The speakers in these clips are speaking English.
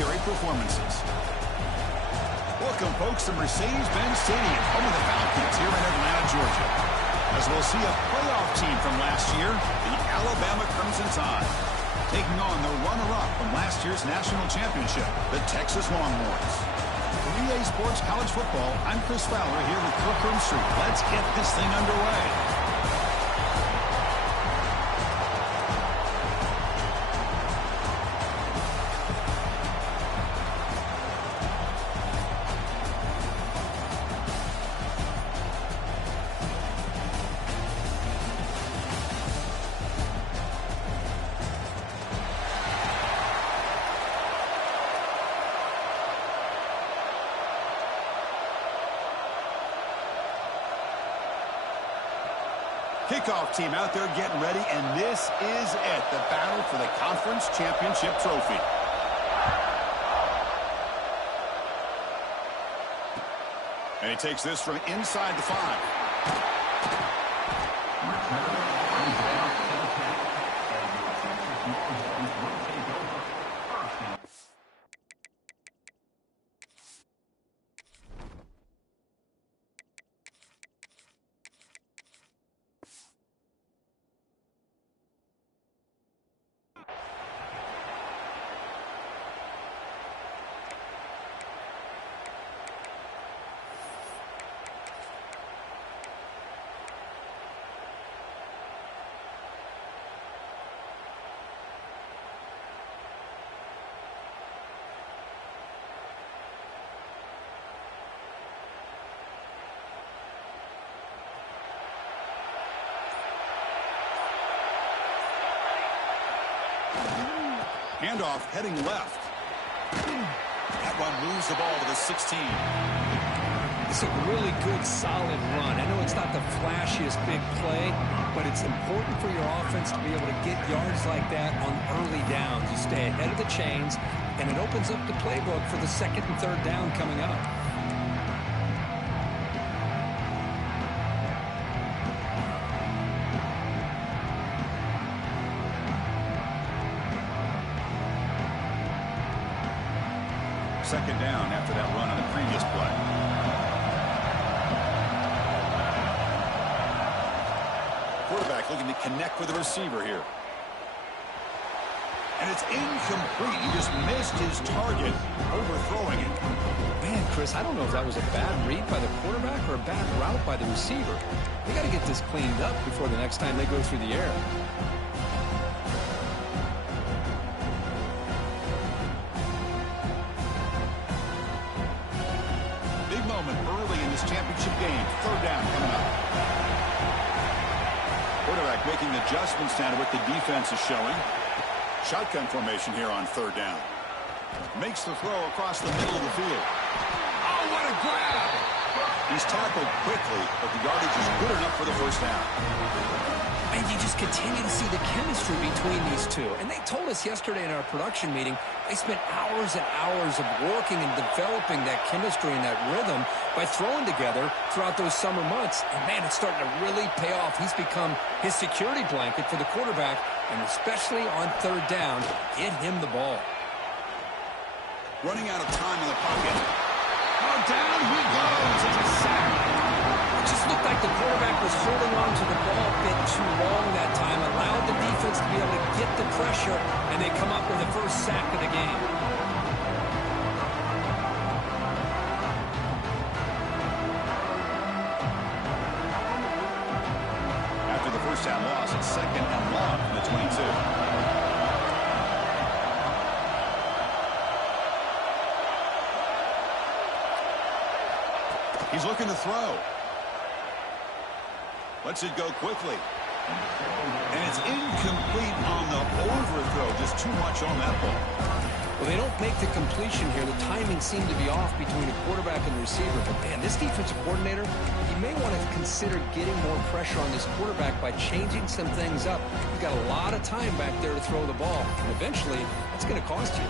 legendary performances. Welcome, folks, to Mercedes-Benz Stadium, home of the Falcons here in Atlanta, Georgia. As we'll see a playoff team from last year, the Alabama Crimson Tide, taking on the runner-up from last year's national championship, the Texas Longhorns. For EA Sports College Football, I'm Chris Fowler here with Kirk Street. Let's get this thing underway. Kickoff team out there getting ready, and this is it, the battle for the conference championship trophy. And he takes this from inside the 5. Handoff heading left. That one moves the ball to the 16. It's a really good, solid run. I know it's not the flashiest big play, but it's important for your offense to be able to get yards like that on early downs. You stay ahead of the chains, and it opens up the playbook for the second and third down coming up. Second down after that run on the previous play. Quarterback looking to connect with the receiver here. And it's incomplete. He just missed his target, overthrowing it. Man, Chris, I don't know if that was a bad read by the quarterback or a bad route by the receiver. They got to get this cleaned up before the next time they go through the air. Championship game, third down coming up. Quarterback making adjustments now to what the defense is showing. Shotgun formation here on third down. Makes the throw across the middle of the field. Oh, what a grab! He's tackled quickly, but the yardage is good enough for the first down. And you just continue to see the chemistry between these two. And they told us yesterday in our production meeting, they spent hours and hours of working and developing that chemistry and that rhythm by throwing together throughout those summer months. And, man, it's starting to really pay off. He's become his security blanket for the quarterback, and especially on third down, get him the ball. Running out of time in the pocket. Oh, down he goes. It's a sack. It just looked like the quarterback was holding on to the ball a bit too long that time, allowed the defense to be able to get the pressure, and they come up with the first sack of the game. After the first down loss, it's second and long from the 22. He's looking to throw. Lets it go quickly. And it's incomplete on the overthrow. Just too much on that ball. Well, they don't make the completion here. The timing seemed to be off between the quarterback and the receiver. But, man, this defensive coordinator, he may want to consider getting more pressure on this quarterback by changing some things up. He's got a lot of time back there to throw the ball. And eventually, that's going to cost you.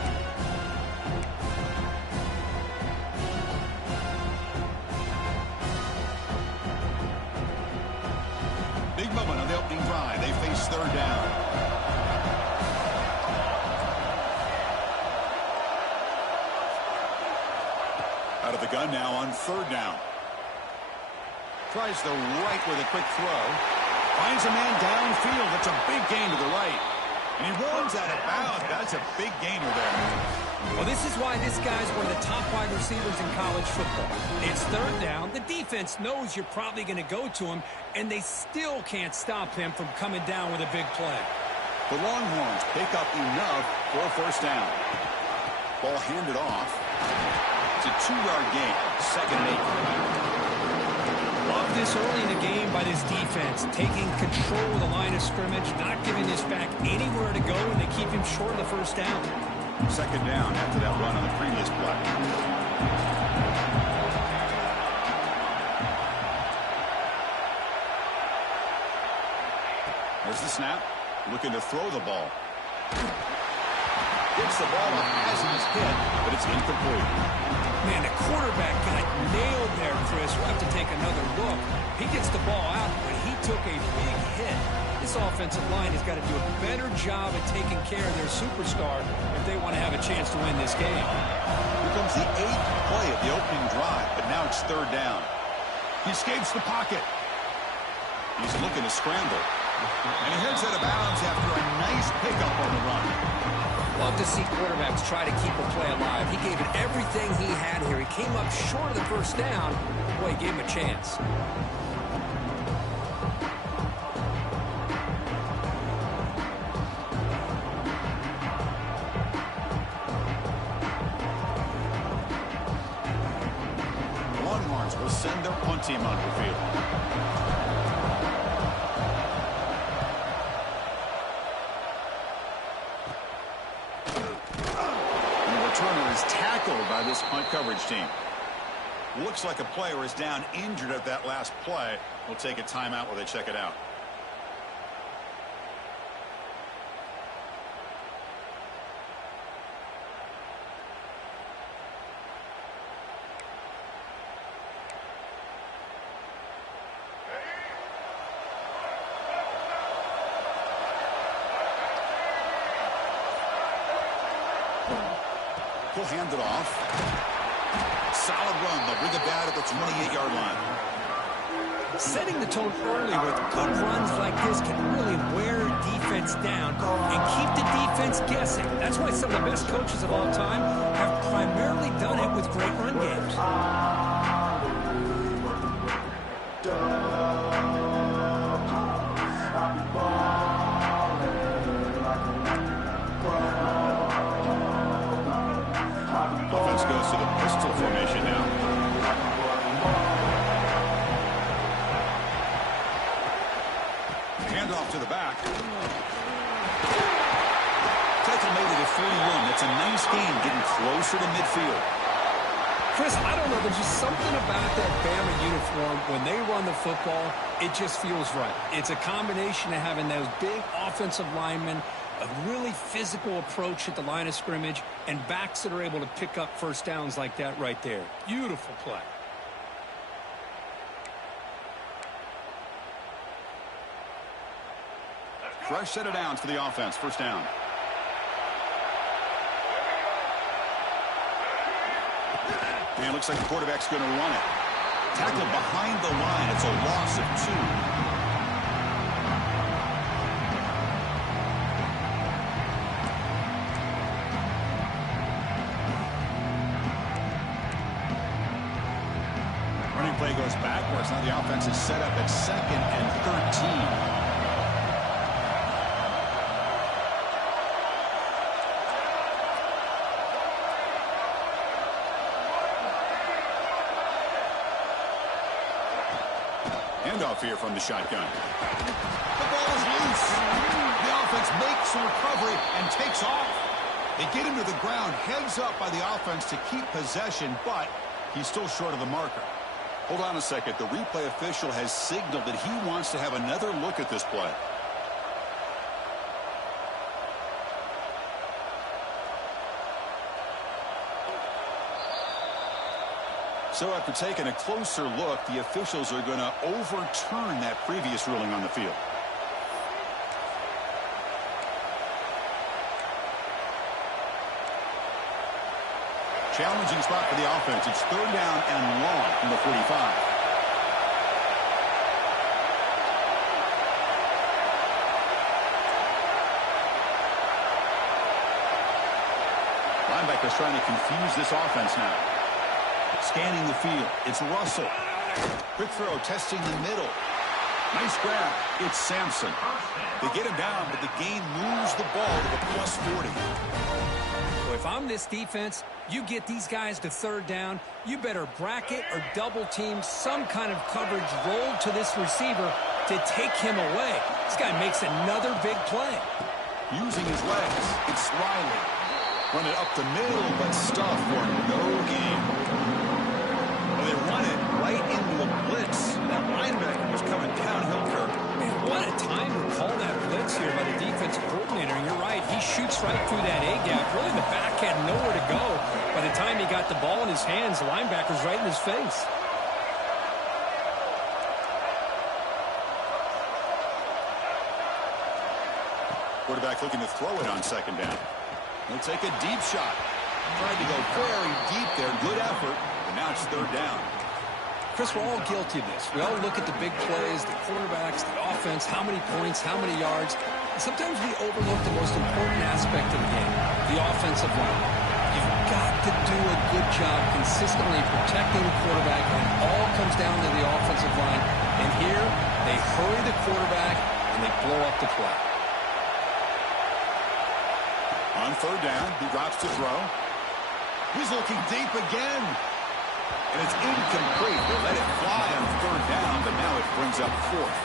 Big moment on the opening drive. They face third down. Out of the gun now on 3rd down. Tries the right with a quick throw. Finds a man downfield. It's a big gain to the right. And he runs out of bounds. That's a big gainer there. Well, this is why this guy's one of the top wide receivers in college football. It's 3rd down. The defense knows you're probably going to go to him, and they still can't stop him from coming down with a big play. The Longhorns pick up enough for a 1st down. Ball handed off. It's a 2-yard gain. 2nd and 8. Love this early in the game by this defense, taking control of the line of scrimmage, not giving this back anywhere to go, and they keep him short of the 1st down. 2nd down after that run on the previous play. There's the snap. Looking to throw the ball. Gets the ball up as he's hit, but it's incomplete. Man, the quarterback got nailed there, Chris. We'll have to take another look. He gets the ball out, but he took a big hit. This offensive line has got to do a better job at taking care of their superstar if they want to have a chance to win this game. Here comes the 8th play of the opening drive, but now it's 3rd down. He escapes the pocket. He's looking to scramble. And he heads out of bounds after a nice pickup on the run. Love to see quarterbacks try to keep a play alive. He gave it everything he had here. He came up short of the 1st down. Boy, he gave him a chance. The Longhorns will send their punt team onto the field. Tackled by this punt coverage team. Looks like a player is down injured at that last play. We'll take a timeout while they check it out. He'll hand it off. Solid run. They'll bring it back at the 28-yard line. Setting the tone early with good runs like this can really wear defense down and keep the defense guessing. That's why some of the best coaches of all time have primarily done it with great run games. Offense goes to the pistol formation now. Handoff to the back. Tackle made it at 41. That's a nice game, getting closer to midfield. Chris, I don't know. There's just something about that Bama uniform. When they run the football, it just feels right. It's a combination of having those big offensive linemen, a really physical approach at the line of scrimmage, and backs that are able to pick up 1st downs like that right there. Beautiful play. Fresh set of downs for the offense. 1st down. And it looks like the quarterback's going to run it. Tackled behind the line. It's a loss of 2. Play goes backwards. Now the offense is set up at 2nd and 13. Handoff here from the shotgun. The ball is loose. The offense makes a recovery and takes off. They get him to the ground, heads up by the offense to keep possession, but he's still short of the marker. Hold on a second. The replay official has signaled that he wants to have another look at this play. So after taking a closer look, the officials are going to overturn that previous ruling on the field. Challenging spot for the offense. It's third down and long from the 45. Linebackers trying to confuse this offense now. Scanning the field. It's Russell. Quick throw, testing the middle. Nice grab. It's Sampson. They get him down, but the gain moves the ball to the plus 40. Well, if I'm this defense, you get these guys to third down, you better bracket or double team some kind of coverage rolled to this receiver to take him away. This guy makes another big play. Using his legs, it's Riley. Run it up the middle, but stuffed for no gain. Well, they run it right into a blitz. That linebacker was coming downhill, Kirk. Man, what a time to call that blitz here by the defensive coordinator. And you're right, he shoots right through that A-gap. Really, the back had nowhere to go. By the time he got the ball in his hands, the linebacker's right in his face. Quarterback looking to throw it on second down. He'll take a deep shot. Tried to go very deep there. Good effort. And now it's third down. Chris, we're all guilty of this. We all look at the big plays, the quarterbacks, the offense, how many points, how many yards. And sometimes we overlook the most important aspect of the game, the offensive line. You've got to do a good job consistently protecting the quarterback, and it all comes down to the offensive line. And here, they hurry the quarterback, and they blow up the play. On third down, he drops to throw. He's looking deep again. And it's incomplete. They let it fly on third down, but now it brings up fourth.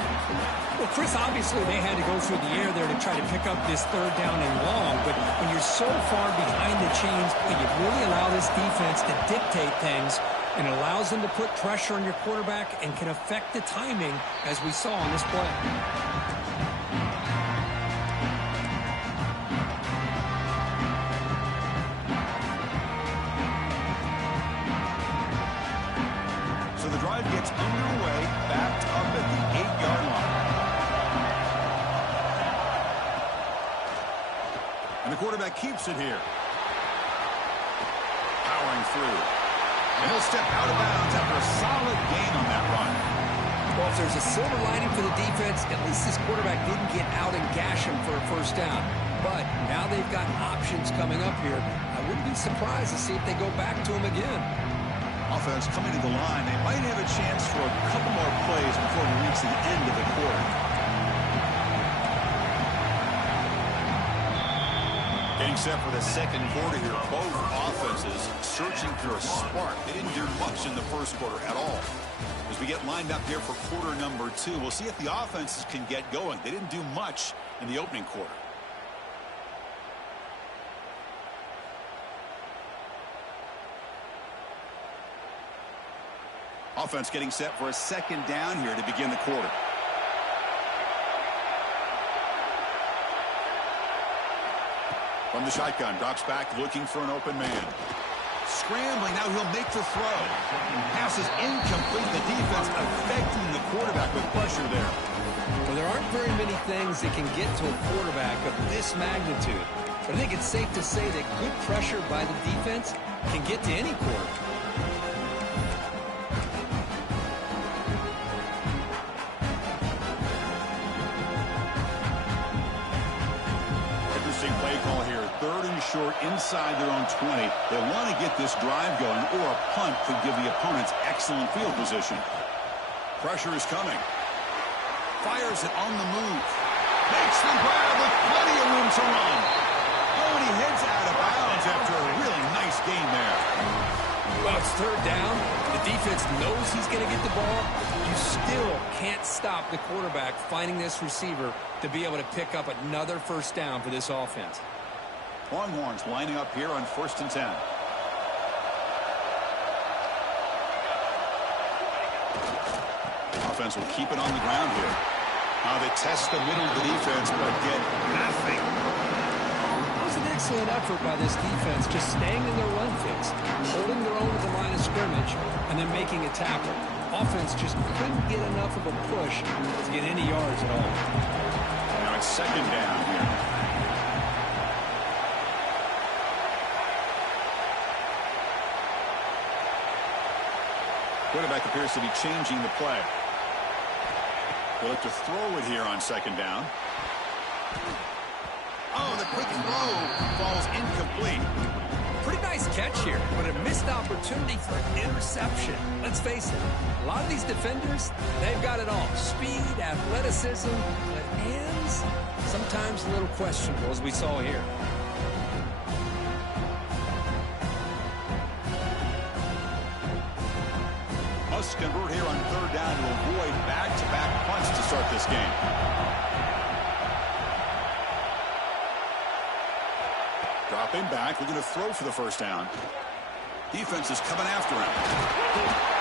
Well, Chris, obviously they had to go through the air there to try to pick up this third down and long, but when you're so far behind the chains, you really allow this defense to dictate things, and it allows them to put pressure on your quarterback and can affect the timing, as we saw on this play. Gets underway, backed up at the 8-yard line. And the quarterback keeps it here. Powering through. And he'll step out of bounds after a solid gain on that run. Well, if there's a silver lining for the defense, at least this quarterback didn't get out and gash him for a first down. But now they've got options coming up here. I wouldn't be surprised to see if they go back to him again. Offense coming to the line. They might have a chance for a couple more plays before we reach the end of the quarter. Getting set for the second quarter here. Both offenses searching for a spark. They didn't do much in the first quarter at all. As we get lined up here for quarter number 2, we'll see if the offenses can get going. They didn't do much in the opening quarter. Offense getting set for a second down here to begin the quarter. From the shotgun, drops back looking for an open man. Scrambling, now he'll make the throw. Pass is incomplete. The defense affecting the quarterback with pressure there. Well, there aren't very many things that can get to a quarterback of this magnitude. But I think it's safe to say that good pressure by the defense can get to any quarterback. Play call here, third and short inside their own 20. They want to get this drive going, or a punt could give the opponents excellent field position. Pressure is coming. Fires it on the move. Makes the grab with plenty of room to run. Oh, and he heads out of bounds after a really nice gain there. Well, it's third down. The defense knows he's going to get the ball. You still can't stop the quarterback finding this receiver to be able to pick up another first down for this offense. Longhorns lining up here on 1st and 10. Offense will keep it on the ground here. Now they test the middle of the defense, but get nothing. That was an excellent effort by this defense, just staying in their run fix, holding their own at the line of scrimmage, and then making a tackle. Offense just couldn't get enough of a push to get any yards at all. Now it's second down here. Quarterback appears to be changing the play. They'll look to throw it here on second down. Oh, the quick throw falls incomplete. Pretty nice catch here, but a missed opportunity for an interception. Let's face it, a lot of these defenders, they've got it all. Speed, athleticism, but hands, sometimes a little questionable, as we saw here. Must convert here on third down to avoid back-to-back punts to start this game. Dropping back, looking to throw for the first down. Defense is coming after him.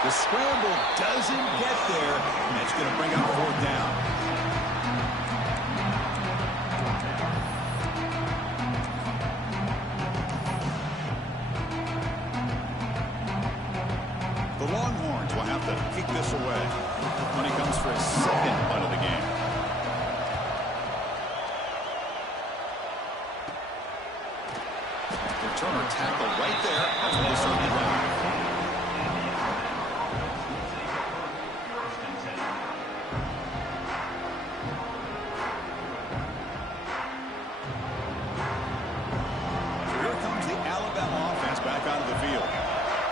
The scramble doesn't get there, and it's going to bring up fourth down. The Longhorns will have to kick this away when he comes for his second punt of the game. Returner tackle right there. That's what this will be like. So here comes the Alabama offense back onto the field.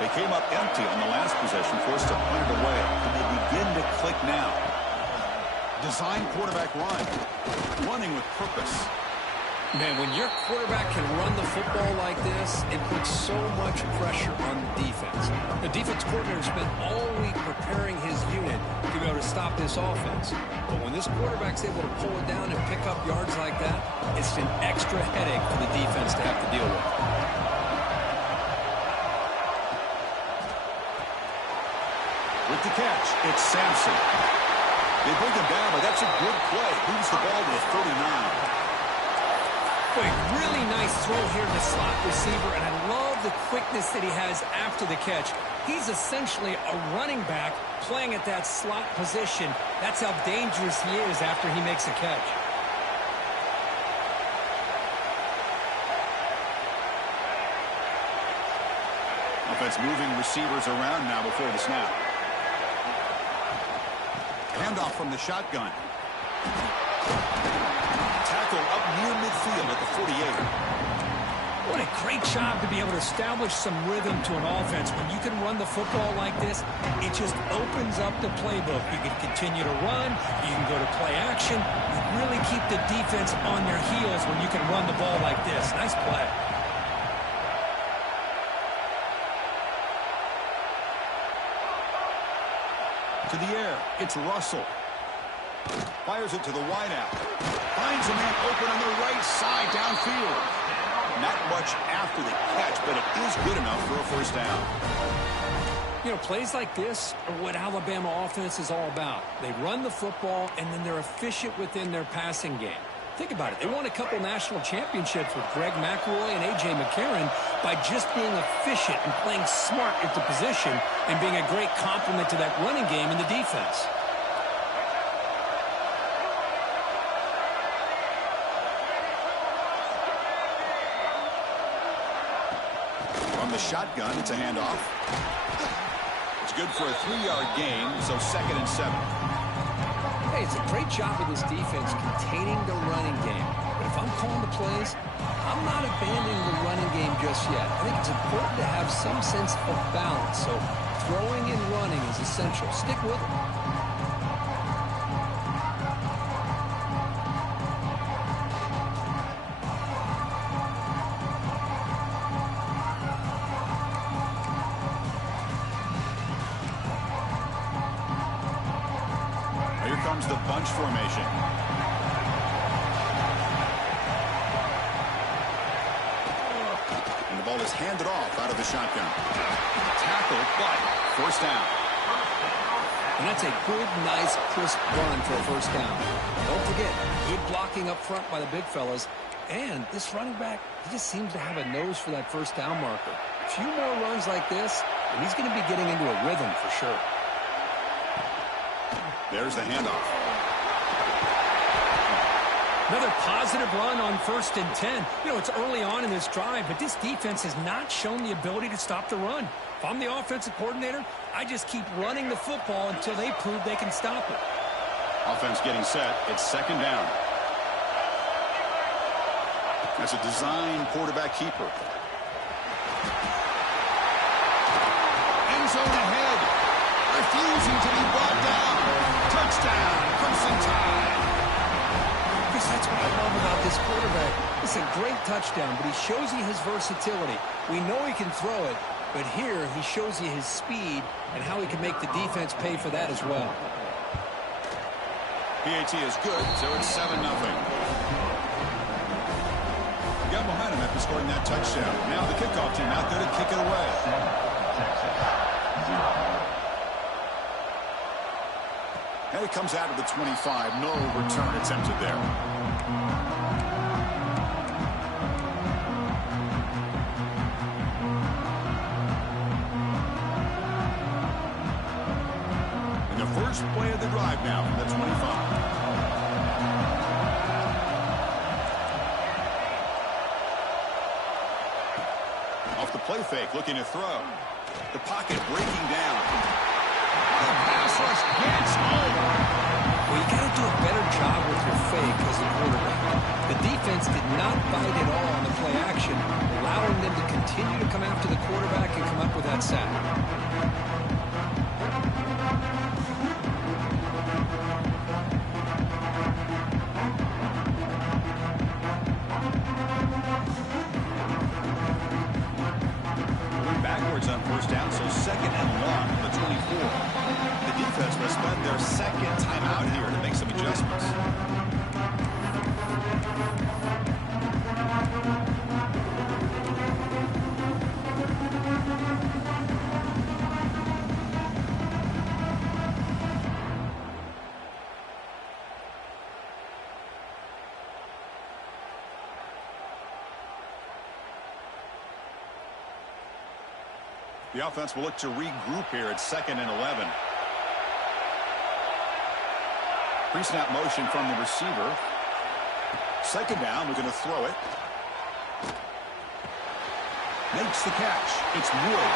They came up empty on the last possession, forced to punt it away. And they begin to click now. Design quarterback run. Running with purpose. Man, when your quarterback can run the football like this, it puts so much pressure on the defense. The defense coordinator spent all week preparing his unit to be able to stop this offense. But when this quarterback's able to pull it down and pick up yards like that, it's an extra headache for the defense to have to deal with. With the catch, it's Sampson. They bring him down, but that's a good play. Moves the ball to the 39. Boy, really nice throw here to the slot receiver, and I love the quickness that he has after the catch. He's essentially a running back playing at that slot position. That's how dangerous he is after he makes a catch. Offense moving receivers around now before the snap. Handoff from the shotgun. Tackle up near midfield at the 48. What a great job to be able to establish some rhythm to an offense. When you can run the football like this, it just opens up the playbook. You can continue to run. You can go to play action. You really keep the defense on their heels when you can run the ball like this. Nice play. To the air, it's Russell. Fires it to the wideout. Finds a man open on the right side downfield. Not much after the catch, but it is good enough for a first down. You know, plays like this are what Alabama offense is all about. They run the football, and then they're efficient within their passing game. Think about it. They won a couple national championships with Greg McElroy and A.J. McCarron by just being efficient and playing smart at the position and being a great complement to that running game in the defense. From the shotgun, it's a handoff. It's good for a 3-yard gain, so 2nd and 7. Hey, it's a great job of this defense containing the running game. But if I'm calling the plays, I'm not abandoning the running game just yet. I think it's important to have some sense of balance. So throwing and running is essential. Stick with it. Comes the bunch formation. And the ball is handed off out of the shotgun. Tackled, but first down. And that's a good, nice, crisp run for a first down. Don't forget, good blocking up front by the big fellas. And this running back, he just seems to have a nose for that first down marker. A few more runs like this, and he's going to be getting into a rhythm for sure. There's the handoff. Another positive run on 1st and 10. You know, it's early on in this drive, but this defense has not shown the ability to stop the run. If I'm the offensive coordinator, I just keep running the football until they prove they can stop it. Offense getting set. It's 2nd down. That's a design quarterback keeper. End zone ahead. Refusing to be brought down. Touchdown, Crimson Tide. Because that's what I love about this quarterback. It's a great touchdown, but he shows you his versatility. We know he can throw it, but here he shows you his speed and how he can make the defense pay for that as well. PAT is good, so it's 7-0. Got momentum after scoring that touchdown. Now the kickoff team out there to kick it away. And it comes out of the 25. No return attempted there. And the first play of the drive now from the 25. Off the play fake, looking to throw. The pocket breaking down. The pass rush gets home. Well, you got to do a better job with your fake as a quarterback. The defense did not bite at all on the play action, allowing them to continue to come after the quarterback and come up with that sack. Backwards on 1st down, so 2nd and long from the 24. The defense must spend their 2nd time out here to make some adjustments. The offense will look to regroup here at 2nd and 11. Pre-snap motion from the receiver. 2nd down, we're going to throw it. Makes the catch. It's Wood.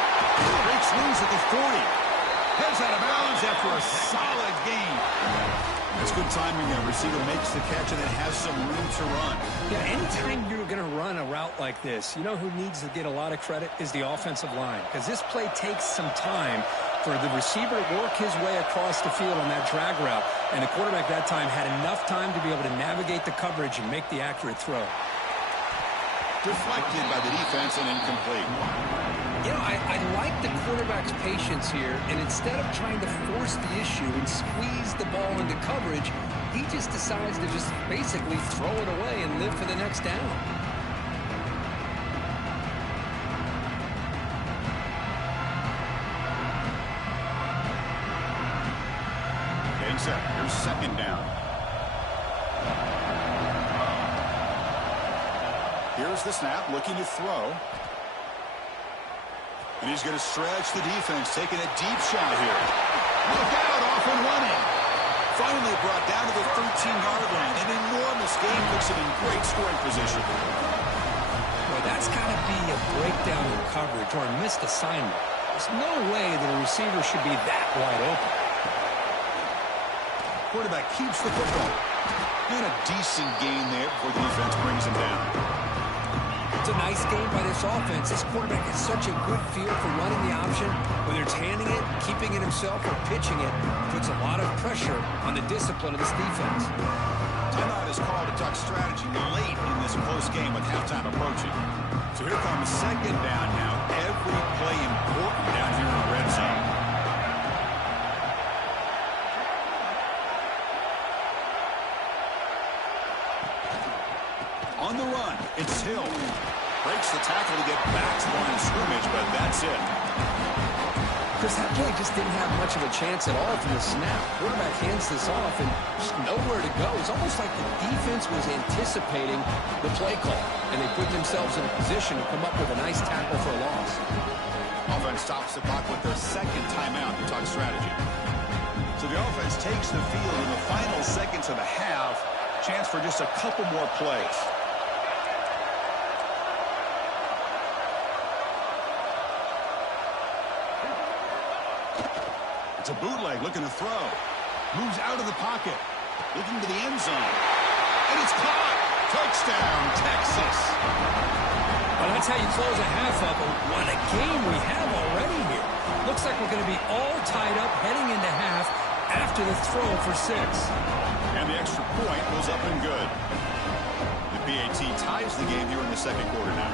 Breaks loose at the 40. Heads out of bounds after a solid gain. It's good timing. The receiver makes the catch and then has some room to run. Yeah, anytime you're going to run a route like this, you know who needs to get a lot of credit is the offensive line. Because this play takes some time for the receiver to work his way across the field on that drag route. And the quarterback that time had enough time to be able to navigate the coverage and make the accurate throw. Deflected by the defense and incomplete. You know, I like the quarterback's patience here, and instead of trying to force the issue and squeeze the ball into coverage, he just decides to just basically throw it away and live for the next down. Getting set. Here's 2nd down. Here's the snap, looking to throw. And he's going to stretch the defense, taking a deep shot here. Look out, off and running. Finally brought down to the 13-yard line. An enormous gain puts him in great scoring position. Well, that's got to be a breakdown in coverage or a missed assignment. There's no way that a receiver should be that wide open. Quarterback keeps the football. And a decent gain there before the defense brings him down. It's a nice game by this offense. This quarterback has such a good feel for running the option. Whether it's handing it, keeping it himself, or pitching it, puts a lot of pressure on the discipline of this defense. Timeout is called to talk strategy late in this close game with halftime approaching. So here comes 2nd down now. Every play important down here in the red zone. On the run, it's Hill. Breaks the tackle to get back to the line of scrimmage, but that's it. Chris, that play just didn't have much of a chance at all from the snap. Quarterback hands this off and just nowhere to go. It's almost like the defense was anticipating the play call, and they put themselves in a position to come up with a nice tackle for a loss. Offense stops the clock with their 2nd timeout to talk strategy. So the offense takes the field in the final seconds of the half, chance for just a couple more plays. It's a bootleg looking to throw. Moves out of the pocket. Looking to the end zone. And it's caught. Touchdown, Texas. Well, that's how you close a half up. What a game we have already here. Looks like we're going to be all tied up heading into half after the throw for 6. And the extra point goes up and good. The PAT ties the game here in the second quarter now.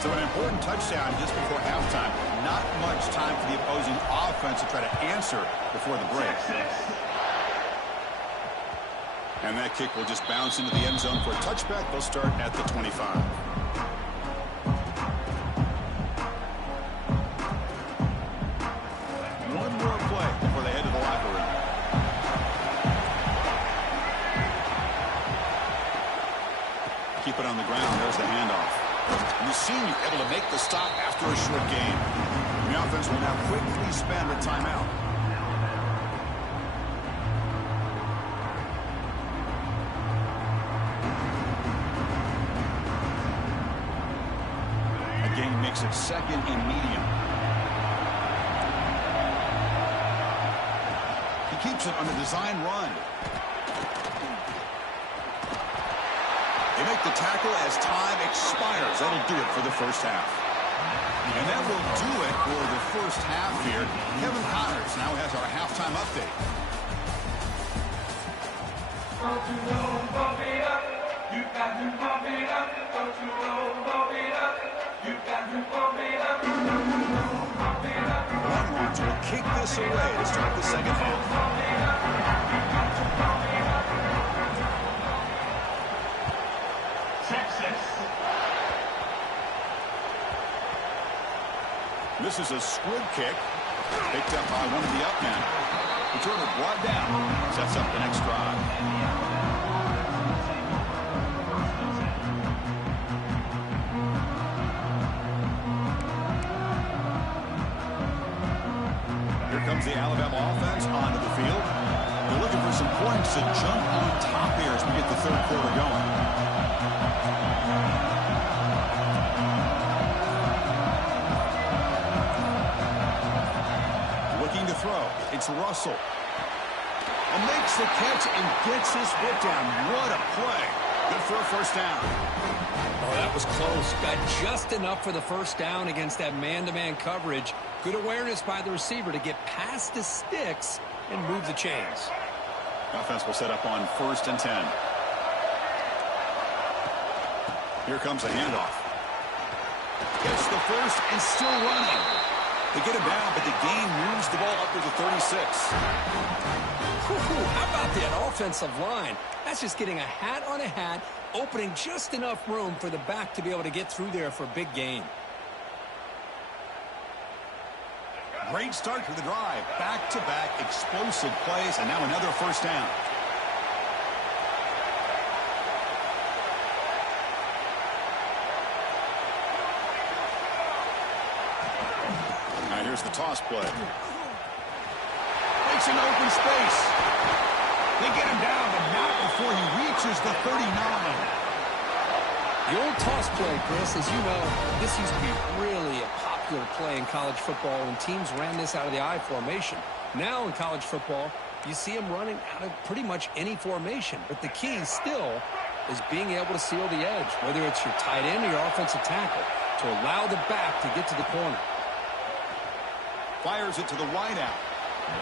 So an important touchdown just before halftime. Not much time for the opposing offense to try to answer before the break. And that kick will just bounce into the end zone for a touchback. They'll start at the 25. One more play before they head to the locker room. Keep it on the ground. There's the handoff. And the senior able to make the stop after a short game. The offense will now quickly spend a timeout. Again, makes it second and medium. He keeps it on the design run. They make the tackle as time expires. That'll do it for the first half. And that will do it for the first half here. Kevin Connors now has our halftime update. Don't you know, bump it up. You got to bump it up. Don't you know, bump it up. You got to bump it up. Don't you know, bump it up. Longhorns will kick this away to start the second half. This is a squib kick. Picked up by one of the up men. Returner brought down. Sets up the next drive. Here comes the Alabama offense onto the field. They're looking for some points to jump on top here as we get the third quarter going. To throw. It's Russell. And makes the catch and gets his foot down. What a play. Good for a first down. Oh, that was close. Got just enough for the first down against that man-to-man coverage. Good awareness by the receiver to get past the sticks and move the chains. Offense will set up on 1st and 10. Here comes a handoff. Gets the first and still running. They get him down, but the game moves the ball up to the 36. How about that offensive line? That's just getting a hat on a hat, opening just enough room for the back to be able to get through there for a big gain. Great start to the drive. Back-to-back explosive plays, and now another first down. Here's the toss play. Makes an open space. They get him down, but not before he reaches the 39. The old toss play, Chris, as you know, this used to be really a popular play in college football when teams ran this out of the I formation. Now in college football, you see them running out of pretty much any formation. But the key still is being able to seal the edge, whether it's your tight end or your offensive tackle, to allow the back to get to the corner. Fires it to the wide out.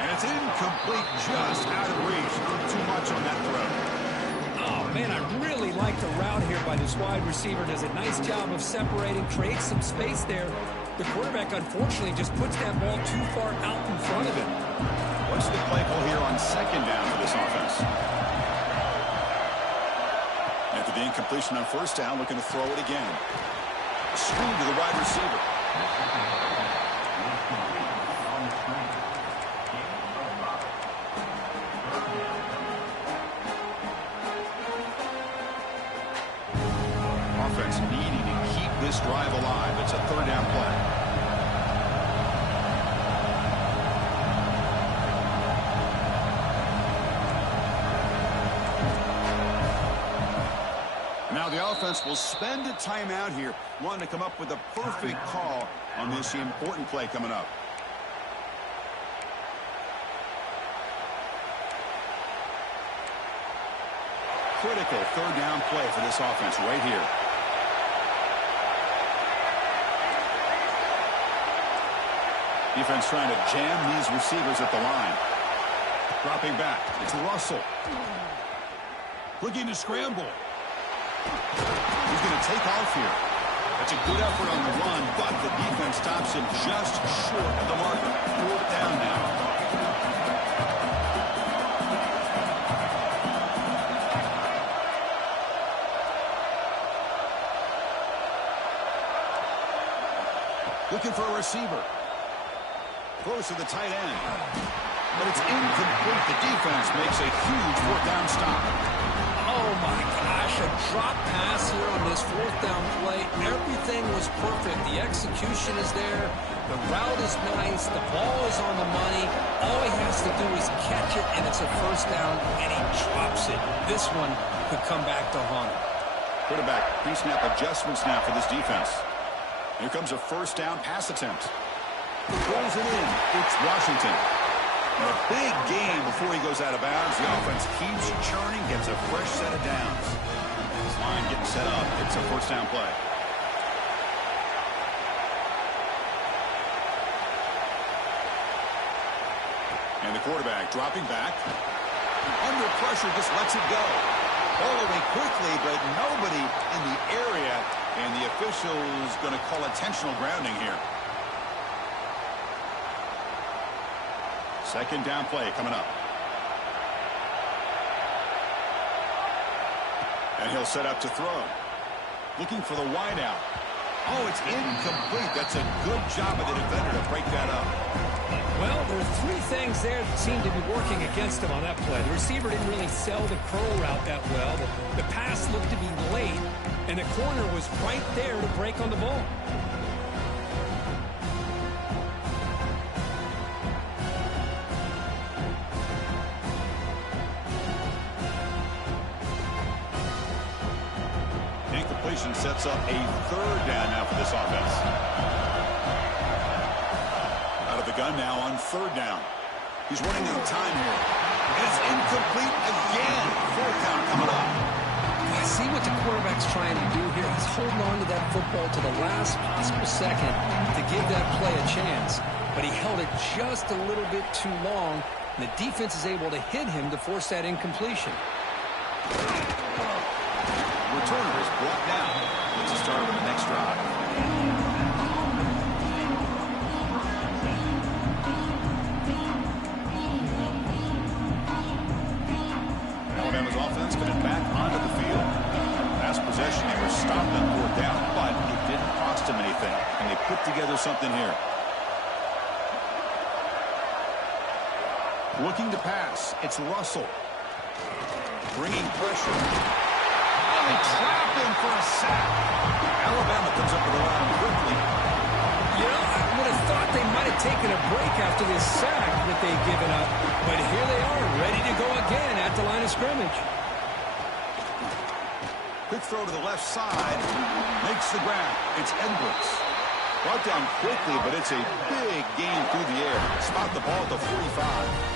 And it's incomplete, just out of reach. Too much on that throw. Oh, man, I really like the route here by this wide receiver. Does a nice job of separating, creates some space there. The quarterback, unfortunately, just puts that ball too far out in front of him. What's the play call here on second down for this offense? After the incompletion on first down, looking to throw it again. Screen to the wide receiver. Offense needing to keep this drive alive. It's a third down play. Now the offense will spend a timeout here, wanting to come up with a perfect call on this important play coming up. Critical third down play for this offense right here. Defense trying to jam these receivers at the line. Dropping back. It's Russell. Looking to scramble. He's going to take off here. That's a good effort on the run, but the defense stops him just short of the marker. Fourth down now. Looking for a receiver. Close to the tight end. But it's incomplete. The defense makes a huge fourth down stop. Oh, my gosh, a drop pass here on this fourth down play. Everything was perfect. The execution is there. The route is nice. The ball is on the money. All he has to do is catch it, and it's a first down, and he drops it. This one could come back to haunt him. Quarterback pre-snap adjustments now for this defense. Here comes a first down pass attempt. Throws it in. It's Washington. And a big game before he goes out of bounds. The offense keeps churning, gets a fresh set of downs. This line getting set up. It's a first down play. And the quarterback dropping back. Under pressure, just lets it go. Ball away quickly, but nobody in the area. And the official's going to call intentional grounding here. Second down play coming up. And he'll set up to throw. Looking for the wide out. Oh, it's incomplete. That's a good job of the defender to break that up. Well, there are three things there that seem to be working against him on that play. The receiver didn't really sell the curl route that well. The pass looked to be late, and the corner was right there to break on the ball. Sets up a third down now for this offense. Out of the gun now on third down. He's running out of time here. And it's incomplete again. Fourth down coming up. I see what the quarterback's trying to do here. He's holding on to that football to the last possible second to give that play a chance. But he held it just a little bit too long. And the defense is able to hit him to force that incompletion. Returner is brought down. Let's start with the next drive. Alabama's offense coming back onto the field. Last possession, they were stopped on fourth down, but it didn't cost them anything. And they put together something here. Looking to pass. It's Russell. Bringing pressure. They trap him for a sack. Alabama comes up with a line quickly. You know, I would have thought they might have taken a break after this sack that they'd given up. But here they are, ready to go again at the line of scrimmage. Quick throw to the left side. Makes the grab. It's Edwards. Brought down quickly, but it's a big gain through the air. Spot the ball at the 45.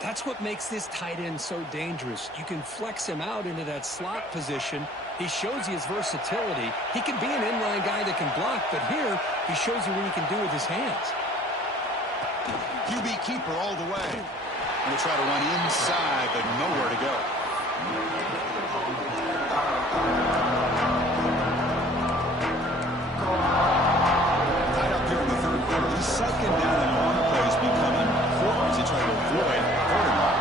That's what makes this tight end so dangerous. You can flex him out into that slot position. He shows you his versatility. He can be an inline guy that can block, but here he shows you what he can do with his hands. QB keeper all the way. Going to try to run inside, but nowhere to go. Tied up here in the third quarter. These second down and long plays become important as they try to avoid third and long.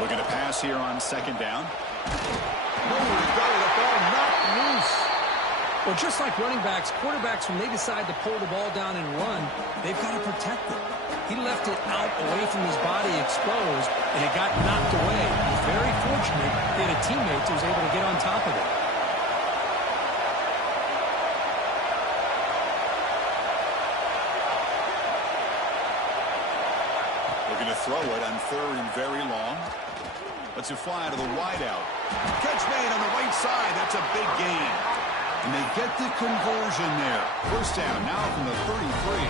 Looking to pass here on second down. Nowhere to go. The ball knocked loose. Well, just like running backs, quarterbacks, when they decide to pull the ball down and run, they've got to protect it. He left it out away from his body exposed, and it got knocked away. He was very fortunate he had a teammate who was able to get on top of it. Looking to throw it on third and very long. Lets it fly to the wideout. Catch made on the right side. That's a big gain. And they get the conversion there. First down now from the 33.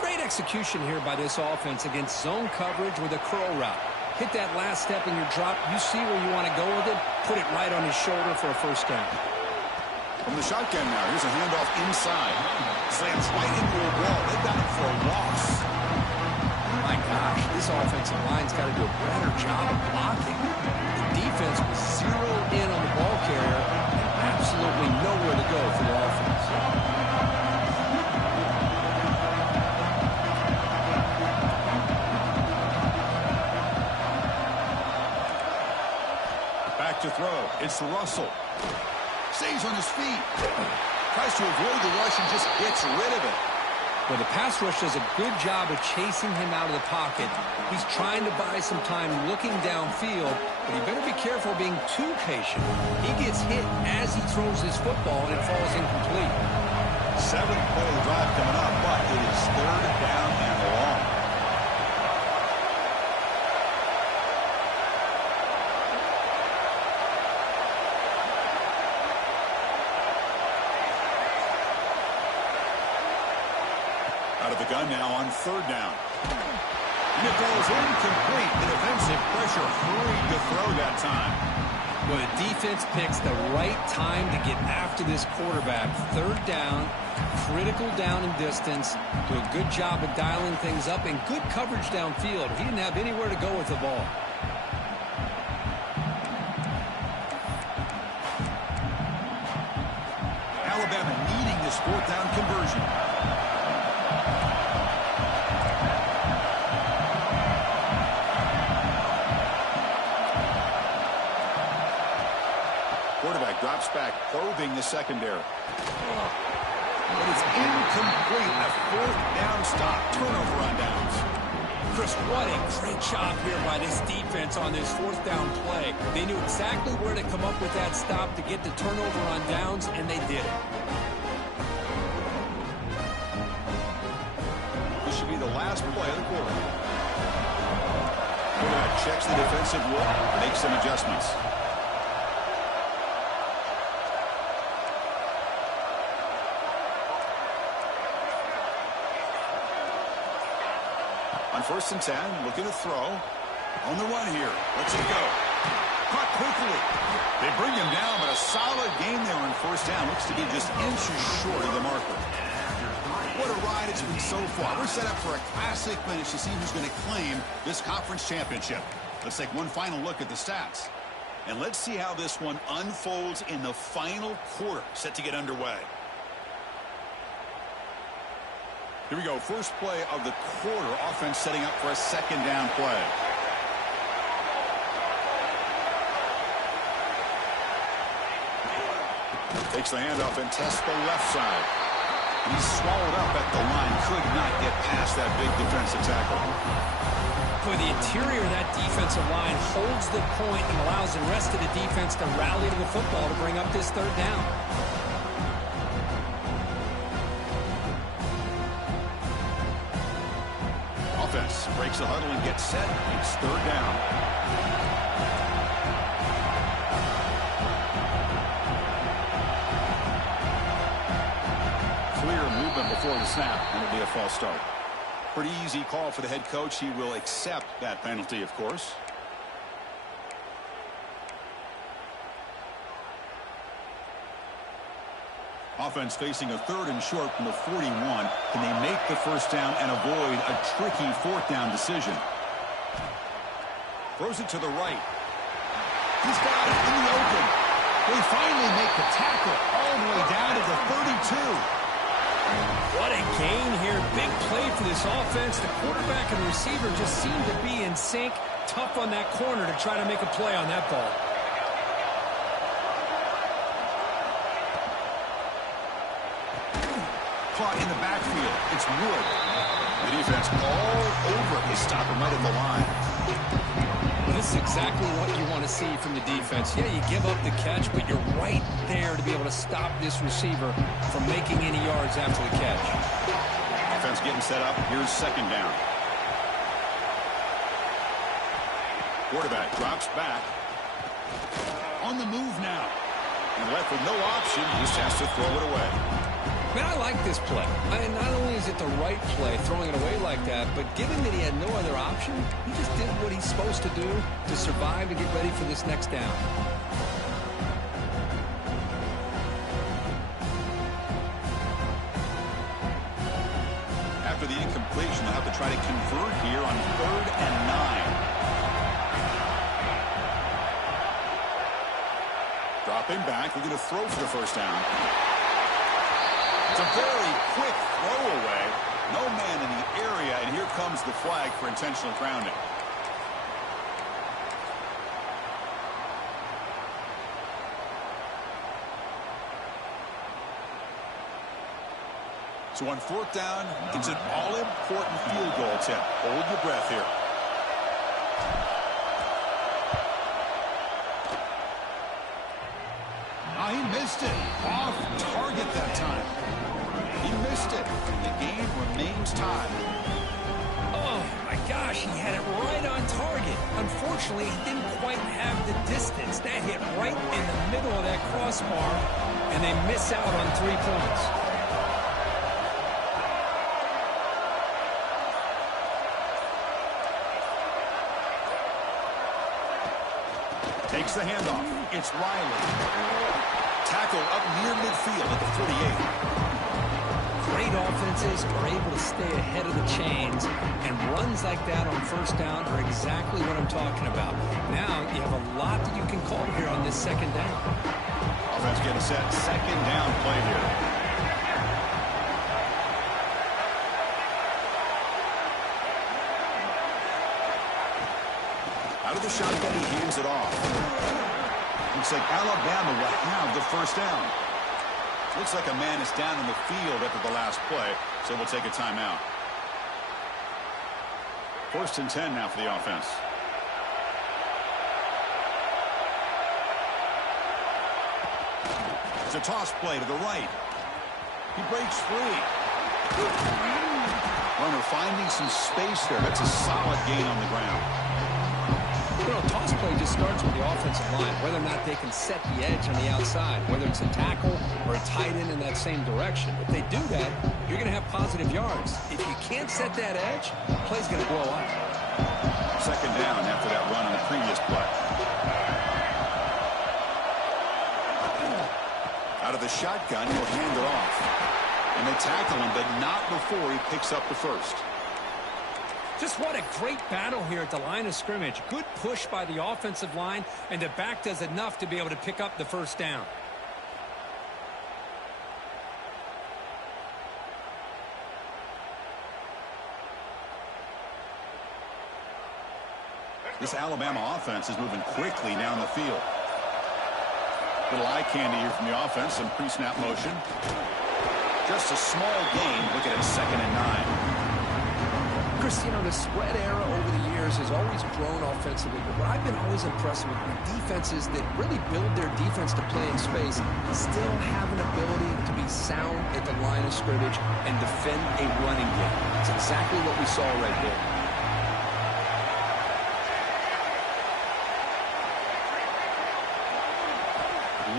Great execution here by this offense against zone coverage with a curl route. Hit that last step in your drop. You see where you want to go with it. Put it right on his shoulder for a first down. From the shotgun now, here's a handoff inside. Slams right into a wall. They've got him for a loss. My gosh, this offensive line's got to do a better job of blocking. The defense was zeroed in on the ball carrier and absolutely nowhere to go for the offense. Back to throw. It's Russell. Stays on his feet. Tries to avoid the rush and just gets rid of it. Well, the pass rush does a good job of chasing him out of the pocket. He's trying to buy some time looking downfield, but he better be careful being too patient. He gets hit as he throws his football, and it falls incomplete. 7th play of the drive coming up, but it is 3rd down and long. Out of the gun now on 3rd down. And it goes incomplete. The defensive pressure hurried to throw that time. Well, the defense picks the right time to get after this quarterback. 3rd down, critical down and distance. Do a good job of dialing things up and good coverage downfield. He didn't have anywhere to go with the ball. Alabama needing this 4th down conversion. Quarterback drops back, probing the secondary. But it's incomplete. A 4th down stop. Turnover on downs. Chris, what a great job here by this defense on this 4th down play. They knew exactly where to come up with that stop to get the turnover on downs, and they did it. This should be the last play of the quarter. Quarterback checks the defensive look, makes some adjustments. On 1st and 10, looking to throw. On the run here. Let's it go. Caught quickly. They bring him down, but a solid game there on 1st down. Looks to be just inches short of the marker. What a ride it's been so far. We're set up for a classic finish to see who's going to claim this conference championship. Let's take one final look at the stats. And let's see how this one unfolds in the final quarter, set to get underway. Here we go. First play of the quarter. Offense setting up for a 2nd down play. Takes the handoff and tests the left side. He's swallowed up at the line. Could not get past that big defensive tackle. Boy, the interior of that defensive line holds the point and allows the rest of the defense to rally to the football to bring up this 3rd down. Offense breaks the huddle and gets set. It's 3rd down. Clear movement before the snap, and it'll be a false start. Pretty easy call for the head coach. He will accept that penalty, of course. Offense facing a 3rd and short from the 41. Can they make the 1st down and avoid a tricky 4th down decision? Throws it to the right. He's got it in the open. They finally make the tackle all the way down to the 32. What a gain here. Big play for this offense. The quarterback and receiver just seem to be in sync. Tough on that corner to try to make a play on that ball. Caught in the backfield. It's Wood. The defense all over his stopper right at the line. Well, this is exactly what you want to see from the defense. Yeah, you give up the catch, but you're right there to be able to stop this receiver from making any yards after the catch. Offense getting set up. Here's 2nd down. Quarterback drops back. On the move now. And left with no option. He just has to throw it away. Man, I like this play. Not only is it the right play, throwing it away like that, but given that he had no other option, he just did what he's supposed to do to survive and get ready for this next down. After the incompletion, they'll have to try to convert here on 3rd and 9. Dropping back, we're going to throw for the first down. It's a very quick throwaway. No man in the area, and here comes the flag for intentional grounding. So on 4th down, it's an all-important field goal attempt. Hold your breath here. Oh, he missed it. Off target that time. He missed it. The game remains tied. Oh, my gosh, he had it right on target. Unfortunately, he didn't quite have the distance. That hit right in the middle of that crossbar, and they miss out on 3 points. Takes the handoff. It's Riley. Tackle up near midfield at the 48. Great offenses are able to stay ahead of the chains, and runs like that on 1st down are exactly what I'm talking about. Now you have a lot that you can call here on this 2nd down. Offense getting set. 2nd down play here. Out of the shotgun, he hands it off. Looks like Alabama will have the 1st down. Looks like a man is down in the field after the last play, so we'll take a timeout. 1st and 10 now for the offense. It's a toss play to the right. He breaks free. Runner finding some space there. That's a solid gain on the ground. You know, toss play just starts with the offensive line, whether or not they can set the edge on the outside, whether it's a tackle or a tight end in that same direction. If they do that, you're going to have positive yards. If you can't set that edge, the play's going to blow up. 2nd down after that run on the previous play. Out of the shotgun, he'll hand it off. And they tackle him, but not before he picks up the 1st. Just what a great battle here at the line of scrimmage. Good push by the offensive line, and the back does enough to be able to pick up the 1st down. This Alabama offense is moving quickly down the field. Little eye candy here from the offense, some pre-snap motion. Just a small gain, looking at 2nd and 9. Chris, you know, the spread era over the years has always grown offensively, but what I've been always impressed with defenses that really build their defense to play in space still have an ability to be sound at the line of scrimmage and defend a running game. It's exactly what we saw right there.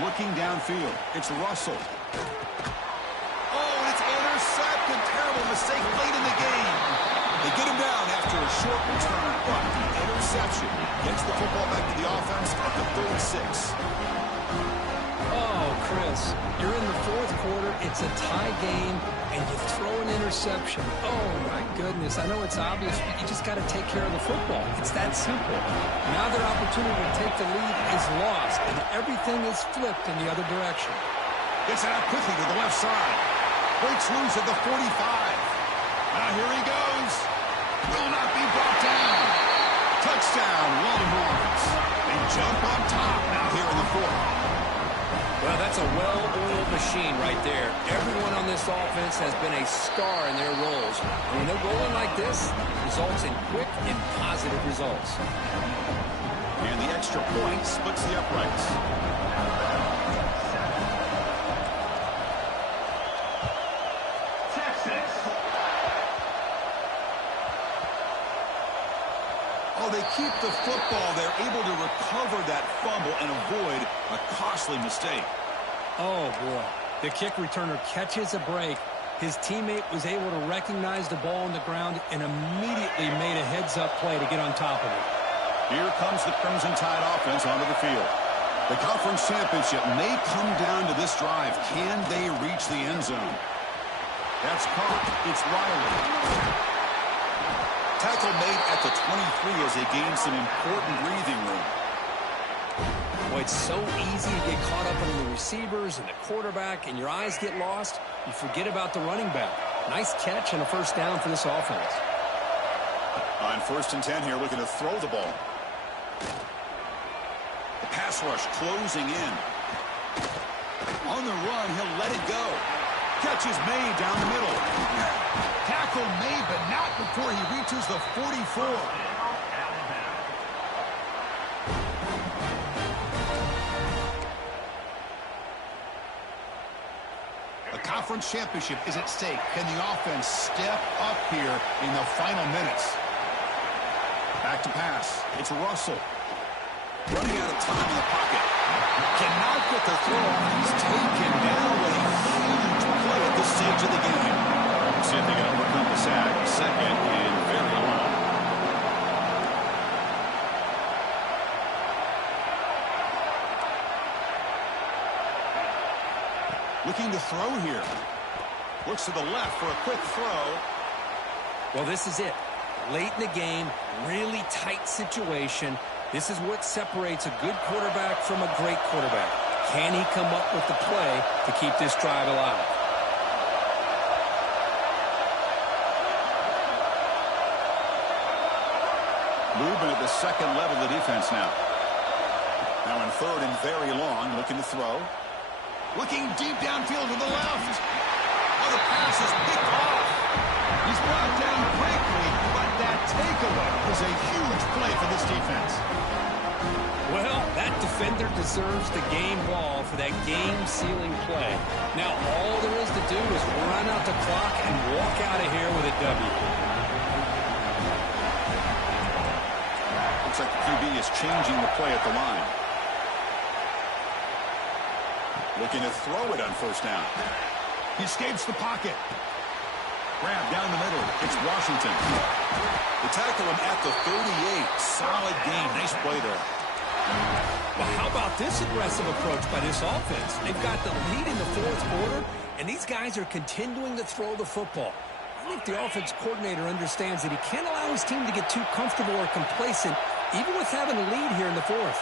Looking downfield, it's Russell. Oh, and it's intercepted. Terrible mistake late in the game. They get him down after a short return, but the interception gets the football back to the offense at the 3rd and 6. Oh, Chris, you're in the 4th quarter. It's a tie game, and you throw an interception. Oh, my goodness. I know it's obvious, but you just got to take care of the football. It's that simple. Now their opportunity to take the lead is lost, and everything is flipped in the other direction. Gets it out quickly to the left side. Breaks loose at the 45. Now here he goes. Will not be brought down. Touchdown, Longhorns. They jump on top now here in the 4th. Well, that's a well-oiled machine right there. Everyone on this offense has been a star in their roles. And when they're rolling like this, it results in quick and positive results. And the extra point splits the uprights. Oh, they keep the the football. They're able to recover that fumble and avoid a costly mistake. Oh, boy. The kick returner catches a break. His teammate was able to recognize the ball on the ground and immediately made a heads-up play to get on top of it. Here comes the Crimson Tide offense onto the field. The conference championship may come down to this drive. Can they reach the end zone? That's caught. It's Riley. Tackle made at the 23 as they gain some important breathing room. Boy, it's so easy to get caught up on the receivers and the quarterback, and your eyes get lost. You forget about the running back. Nice catch and a first down for this offense. On 1st and 10 here, looking to throw the ball. The pass rush closing in. On the run, he'll let it go. Catch is made down the middle. Tackle made, but not before he reaches the 44. A conference championship is at stake. Can the offense step up here in the final minutes? Back to pass. It's Russell. Running out of time in the pocket. Cannot get the throw off. He's taken down with a huge play at this stage of the game. See if they can overcome the sack. 2nd and very long. Looking to throw here. Looks to the left for a quick throw. Well, this is it. Late in the game, really tight situation. This is what separates a good quarterback from a great quarterback. Can he come up with the play to keep this drive alive? Movement at the second level of the defense now. Now in 3rd and very long, looking to throw. Looking deep downfield to the left. Oh, the pass is picked off. He's brought down quickly, but that takeaway was a huge play for this defense. Well, that defender deserves the game ball for that game-sealing play. Now, all there is to do is run out the clock and walk out of here with a W. Looks like the QB is changing the play at the line. Looking to throw it on 1st down. He escapes the pocket. Grab down the middle. It's Washington. They tackle him at the 38. Solid game. Nice play there. Well, how about this aggressive approach by this offense? They've got the lead in the 4th quarter, and these guys are continuing to throw the football. I think the offense coordinator understands that he can't allow his team to get too comfortable or complacent, even with having a lead here in the 4th.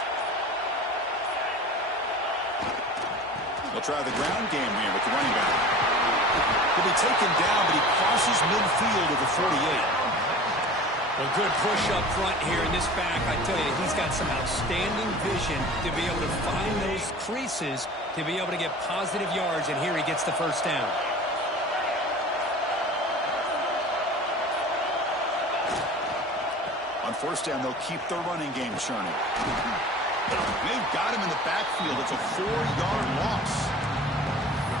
They'll try the ground game here with the running back. He'll be taken down, but he crosses midfield at the 48. Well, good push up front here in this back. I tell you, he's got some outstanding vision to be able to find those creases to be able to get positive yards, and here he gets the first down. On 1st down, they'll keep the running game churning. They've got him in the backfield. It's a 4-yard loss.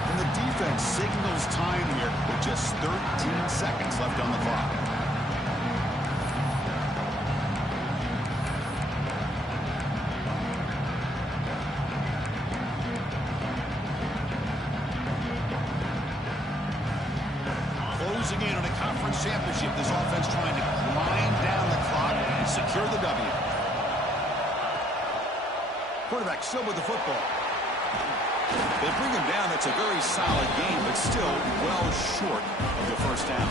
And the defense signals time here with just 13 seconds left on the clock. Closing in on a conference championship, this offense trying to grind down the clock and secure the W. Quarterback still with the football. They bring him down. That's a very solid game, but still well short of the first down.